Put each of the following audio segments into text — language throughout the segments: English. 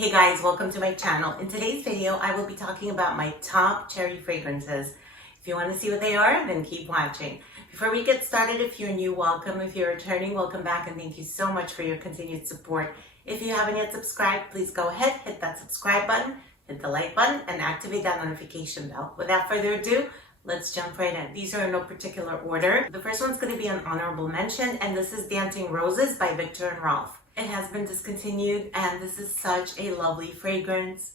Hey guys, welcome to my channel. In today's video, I will be talking about my top cherry fragrances. If you want to see what they are, then keep watching. Before we get started, if you're new, welcome. If you're returning, welcome back, and thank you so much for your continued support. If you haven't yet subscribed, please go ahead, hit that subscribe button, hit the like button, and activate that notification bell. Without further ado, let's jump right in. These are in no particular order. The first one's going to be an honorable mention, and this is Dancing Roses by Viktor and Rolf. It has been discontinued, and this is such a lovely fragrance.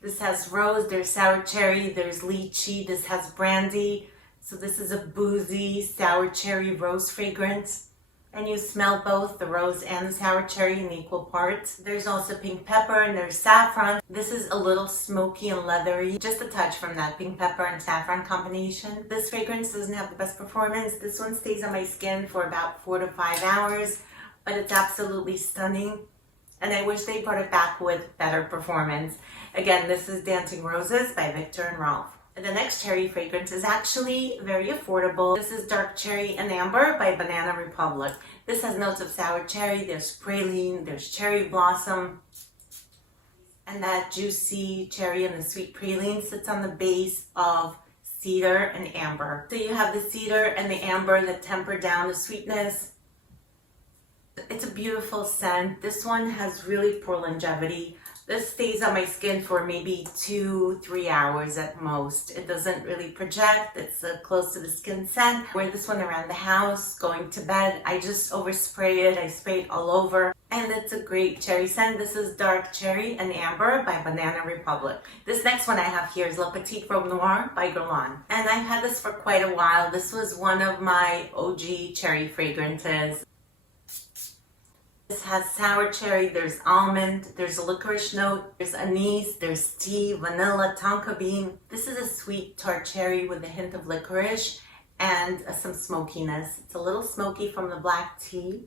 This has rose, there's sour cherry, there's lychee, this has brandy. So this is a Boozy sour cherry rose fragrance. And you smell both the rose and the sour cherry in equal parts. There's also pink pepper and there's saffron. This is a little smoky and leathery, just a touch from that pink pepper and saffron combination. This fragrance doesn't have the best performance. This one stays on my skin for about 4 to 5 hours. But it's absolutely stunning, and I wish they brought it back with better performance. Again, this is Dancing Roses by Viktor and Rolf. And the next cherry fragrance is actually very affordable. This is Dark Cherry and Amber by Banana Republic. This has notes of sour cherry, there's praline, there's cherry blossom, and that juicy cherry and the sweet praline sits on the base of cedar and amber. So you have the cedar and the amber that temper down the sweetness. It's a beautiful scent. This one has really poor longevity. This stays on my skin for maybe 2-3 hours at most. It doesn't really project. It's close to the skin scent. I wear this one around the house, going to bed. I just overspray it. I spray it all over. And it's a great cherry scent. This is Dark Cherry and Amber by Banana Republic. This next one I have here is Petite Robe Noir by Guerlain. And I've had this for quite a while. This was one of my OG cherry fragrances. This has sour cherry, there's almond, there's a licorice note, there's anise, there's tea, vanilla, tonka bean. This is a sweet tart cherry with a hint of licorice and some smokiness. It's a little smoky from the black tea,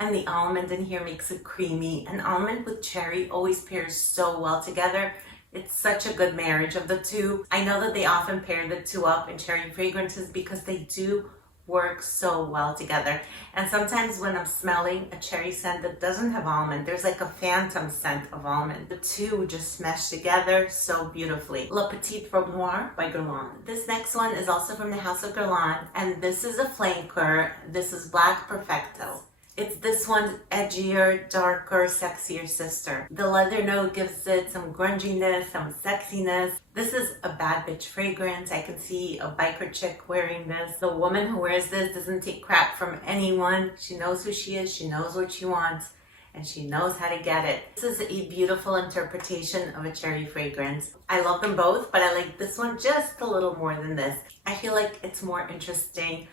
and the almond in here makes it creamy. And almond with cherry always pairs so well together. It's such a good marriage of the two. I know that they often pair the two up in cherry fragrances because they do work so well together. And sometimes when I'm smelling a cherry scent that doesn't have almond, there's like a phantom scent of almond. The two just mesh together so beautifully. La Petite Robe Noir by Guerlain. This next one is also from the house of Guerlain, and this is a flanker. This is Black Perfecto. It's this one's edgier, darker, sexier sister. The leather note gives it some grunginess, some sexiness. This is a bad bitch fragrance. I can see a biker chick wearing this. The woman who wears this doesn't take crap from anyone. She knows who she is, she knows what she wants, and she knows how to get it. This is a beautiful interpretation of a cherry fragrance. I love them both, but I like this one just a little more than this. I feel like it's more interesting.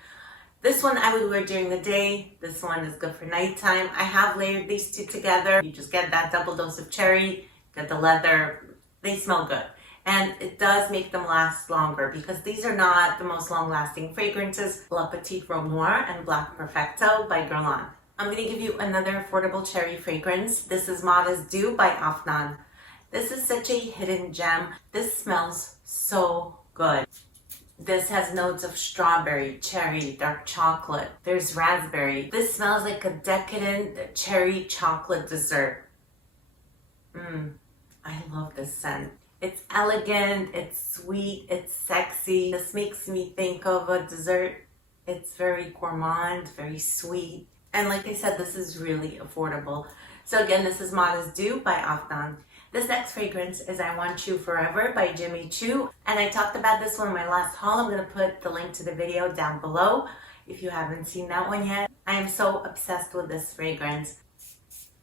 This one I would wear during the day. This one is good for nighttime. I have layered these two together. You just get that double dose of cherry, get the leather. They smell good. And it does make them last longer because these are not the most long-lasting fragrances. La Petite Robe Noir and Black Perfecto by Guerlain. I'm going to give you another affordable cherry fragrance. This is Modest Dew by Afnan. This is such a hidden gem. This smells so good. This has notes of strawberry, cherry, dark chocolate. There's raspberry. This smells like a decadent cherry chocolate dessert. I love this scent. It's elegant, it's sweet, it's sexy. This makes me think of a dessert. It's very gourmand, very sweet. And like I said, this is really affordable. So again, this is Modest Dew by Afnan. This next fragrance is I Want Choo Forever by Choo. And I talked about this one in my last haul. I'm going to put the link to the video down below if you haven't seen that one yet. I am so obsessed with this fragrance.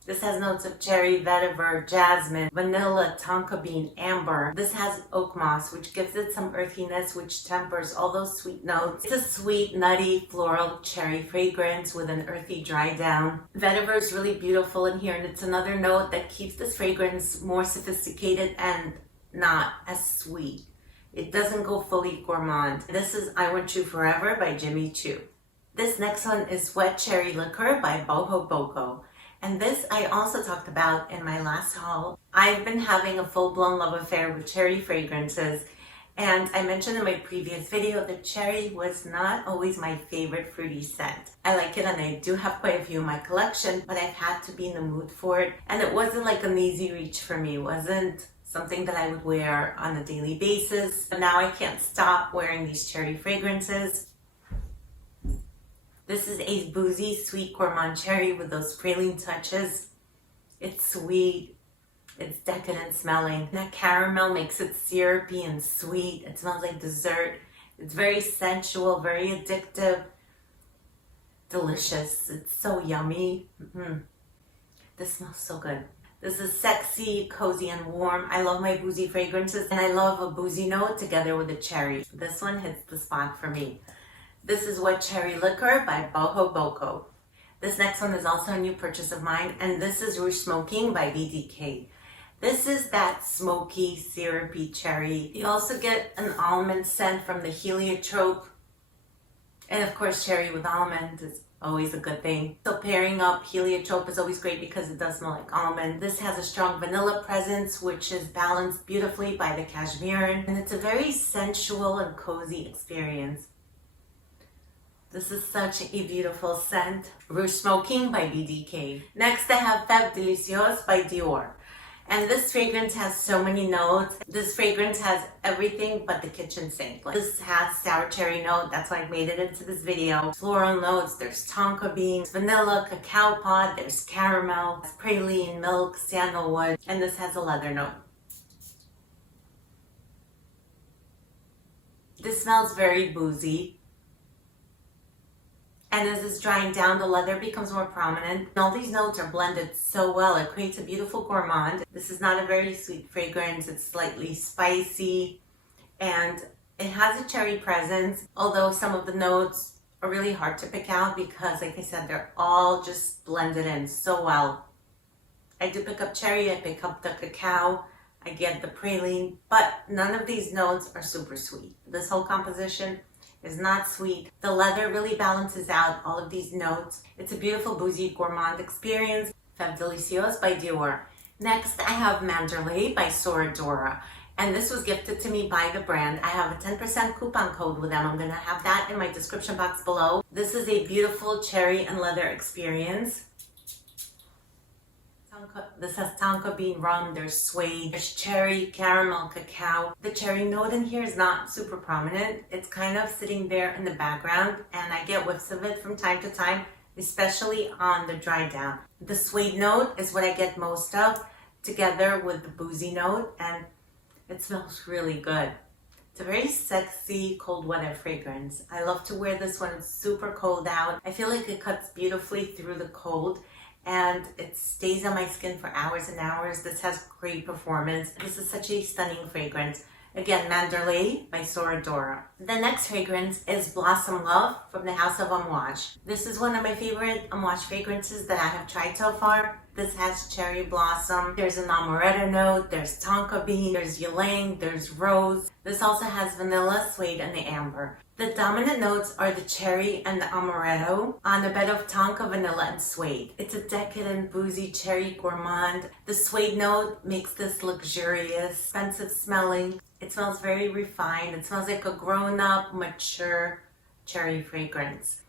This has notes of cherry, vetiver, jasmine, vanilla, tonka bean, amber. This has oak moss, which gives it some earthiness, which tempers all those sweet notes. It's a sweet, nutty, floral cherry fragrance with an earthy dry down. Vetiver is really beautiful in here, and it's another note that keeps this fragrance more sophisticated and not as sweet. It doesn't go fully gourmand. This is I Want Choo Forever by Choo. This next one is Wet Cherry Liqueur by Bohoboco. And this I also talked about in my last haul. I've been having a full-blown love affair with cherry fragrances, And I mentioned in my previous video that cherry was not always my favorite fruity scent. I like it and I do have quite a few in my collection, but I've had to be in the mood for it. And it wasn't like an easy reach for me. It wasn't something that I would wear on a daily basis. But now I can't stop wearing these cherry fragrances. This is a Boozy Sweet Gourmand Cherry with those praline touches. It's sweet, it's decadent smelling. That caramel makes it syrupy and sweet. It smells like dessert. It's very sensual, very addictive, delicious. It's so yummy. This smells so good. This is sexy, cozy, and warm. I love my Boozy fragrances, and I love a Boozy note together with a cherry. This one hits the spot for me. This is Wet Cherry Liquor by Bohoboco. This next one is also a new purchase of mine, and this is Rouge Smoking by BDK. This is that smoky, syrupy cherry. You also get an almond scent from the heliotrope. And of course, cherry with almond is always a good thing. So pairing up heliotrope is always great because it does smell like almond. This has a strong vanilla presence, which is balanced beautifully by the cashmere. And it's a very sensual and cozy experience. This is such a beautiful scent. Rouge Smoking by BDK. Next I have Feve Deliceuse by Dior. And this fragrance has so many notes. This fragrance has everything but the kitchen sink. This has sour cherry note, that's why I made it into this video. Floral notes, there's tonka beans, vanilla, cacao pod, there's caramel, praline, milk, sandalwood, and this has a leather note. This smells very boozy. And as it's drying down, the leather becomes more prominent. And all these notes are blended so well. It creates a beautiful gourmand. This is not a very sweet fragrance. It's slightly spicy. And it has a cherry presence. Although some of the notes are really hard to pick out because, like I said, they're all just blended in so well. I do pick up cherry. I pick up the cacao. I get the praline. But none of these notes are super sweet. This whole composition is not sweet. The leather really balances out all of these notes. It's a beautiful boozy gourmand experience. Feve Deliceuse by Dior. Next, I have Mandorle by Sora Dora. And this was gifted to me by the brand. I have a 10% coupon code with them. I'm gonna have that in my description box below. This is a beautiful cherry and leather experience. This has tonka bean rum, there's suede, there's cherry, caramel, cacao. The cherry note in here is not super prominent. It's kind of sitting there in the background, and I get whiffs of it from time to time, especially on the dry down. The suede note is what I get most of, together with the boozy note, and it smells really good. It's a very sexy cold weather fragrance. I love to wear this when it's super cold out. I feel like it cuts beautifully through the cold, and it stays on my skin for hours and hours. This has great performance. This is such a stunning fragrance. Again, Mandorle by Sora Dora. The next fragrance is Blossom Love from the house of Amouage. This is one of my favorite Amouage fragrances that I have tried so far. This has cherry blossom, there's an amaretto note, there's tonka bean, there's ylang, there's rose. This also has vanilla, suede, and the amber. The dominant notes are the cherry and the amaretto on a bed of tonka, vanilla, and suede. It's a decadent, boozy cherry gourmand. The suede note makes this luxurious, expensive smelling. It smells very refined. It smells like a grown-up, mature cherry fragrance.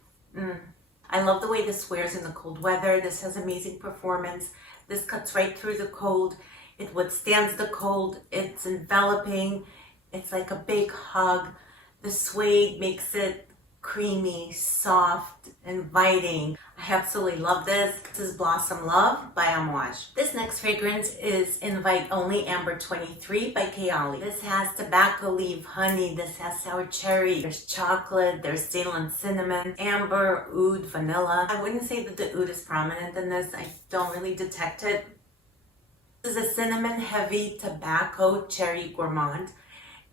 I love the way this wears in the cold weather. This has amazing performance. This cuts right through the cold. It withstands the cold. It's enveloping. It's like a big hug. The suede makes it creamy, soft, inviting. I absolutely love this. This is Blossom Love by Amouage. This next fragrance is Invite Only Amber 23 by Kayli. This has tobacco leaf, honey. This has sour cherry. There's chocolate. There's Ceylon cinnamon, amber, oud, vanilla. I wouldn't say that the oud is prominent in this. I don't really detect it. This is a cinnamon heavy tobacco cherry gourmand.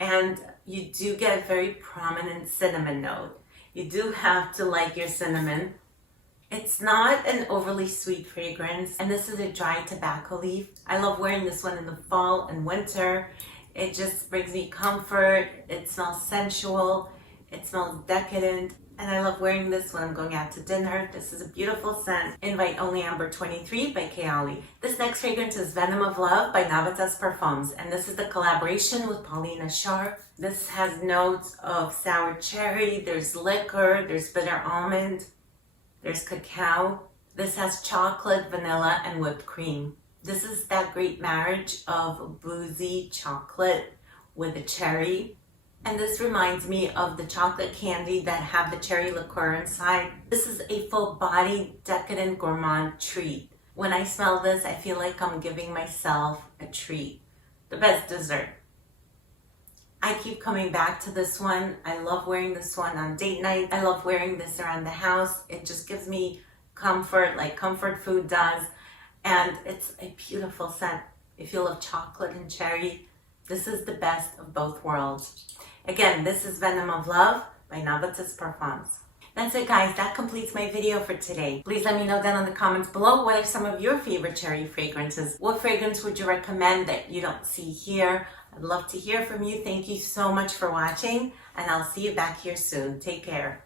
And you do get a very prominent cinnamon note. You do have to like your cinnamon. It's not an overly sweet fragrance, and this is a dry tobacco leaf. I love wearing this one in the fall and winter. It just brings me comfort. It smells sensual. It smells decadent. And I love wearing this when I'm going out to dinner. This is a beautiful scent. Invite Only Amber 23 by Kayli. This next fragrance is Venom of Love by Navitus Parfums. And this is the collaboration with Paulina Shar. This has notes of sour cherry, there's liquor, there's bitter almond, there's cacao. This has chocolate, vanilla, and whipped cream. This is that great marriage of Boozy chocolate with a cherry. And this reminds me of the chocolate candy that have the cherry liqueur inside. This is a full-bodied, decadent gourmand treat. When I smell this, I feel like I'm giving myself a treat. The best dessert. I keep coming back to this one. I love wearing this one on date night. I love wearing this around the house. It just gives me comfort, like comfort food does. And it's a beautiful scent. If you love chocolate and cherry, this is the best of both worlds. Again, this is Venom of Love by Navitus Parfums. That's it, guys. That completes my video for today. Please let me know down in the comments below what are some of your favorite cherry fragrances. What fragrance would you recommend that you don't see here? I'd love to hear from you. Thank you so much for watching, and I'll see you back here soon. Take care.